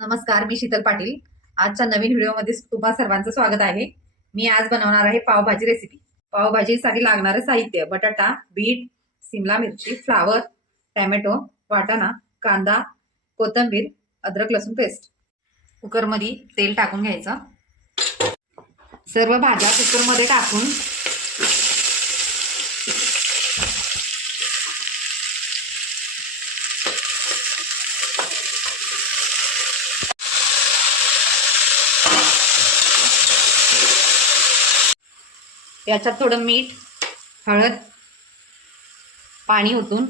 नमस्कार, मी शीतल पाटील. आजच्या नवीन व्हिडिओमध्ये तुम्हा सर्वांचं स्वागत आहे. मी आज बनवणार आहे पावभाजी रेसिपी. पावभाजीसाठी लागणारे साहित्य: बटाटा, बीट, सिमला मिरची, फ्लावर, टोमॅटो, वाटाणा, कांदा, कोथिंबीर, अद्रक लसूण पेस्ट. कुकरमध्ये तेल टाकून घ्यायचं. सर्व भाज्या कुकरमध्ये टाकून याच्यात थोडं मीठ, हळद, पाणी ओतून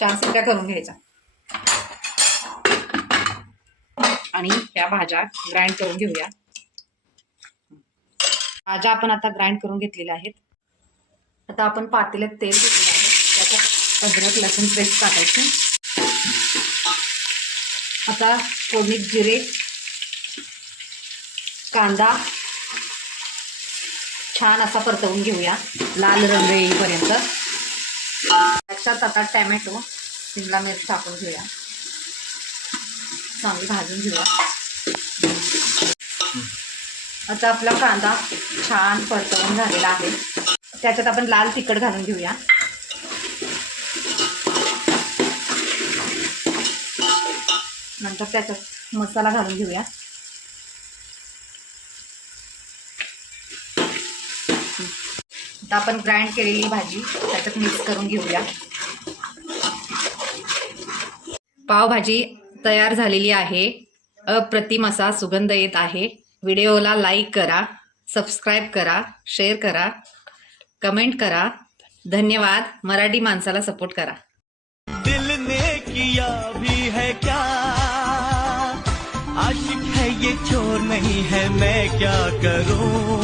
4 शिट्ट्या करून घ्यायचा आणि त्या भाज्या ग्राइंड करून घेऊया. भाज्या आपण आता ग्राइंड करून घेतलेल्या आहेत. आता आपण पातेल्यात तेल घेतलेलं आहे, त्याच्यात अद्रक लसूण पेस्ट टाकायची. आता फोडणीत जिरे, कांदा छान असा परतवून घेऊया, लाल रंग येईपर्यंत. त्याच्यात आता टोमॅटो, शिमला मिरची टाकून घेऊया, चांगली भाजून घेऊया. आता आपला कांदा छान परतवून झालेला आहे. त्याच्यात आपण लाल तिखट घालून घेऊया. नंतर त्याच्यात मसाला घालून घेऊया. आता आपण ग्राइंड केलेली भाजी त्याच्यात मिक्स करून घेऊया. पावभाजी तयार झालेली आहे. अप्रतिम असा सुगंध येत आहे. व्हिडिओला लाईक करा, सबस्क्राईब करा, शेअर करा, कमेंट करा. धन्यवाद. मराठी माणसाला सपोर्ट करा. दिल ने किया भी है क्या, आशिक है ये चोर नहीं है, मैं क्या करूं,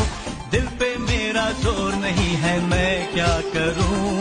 दिल पे मेरा जोर नहीं है, मैं क्या करूं.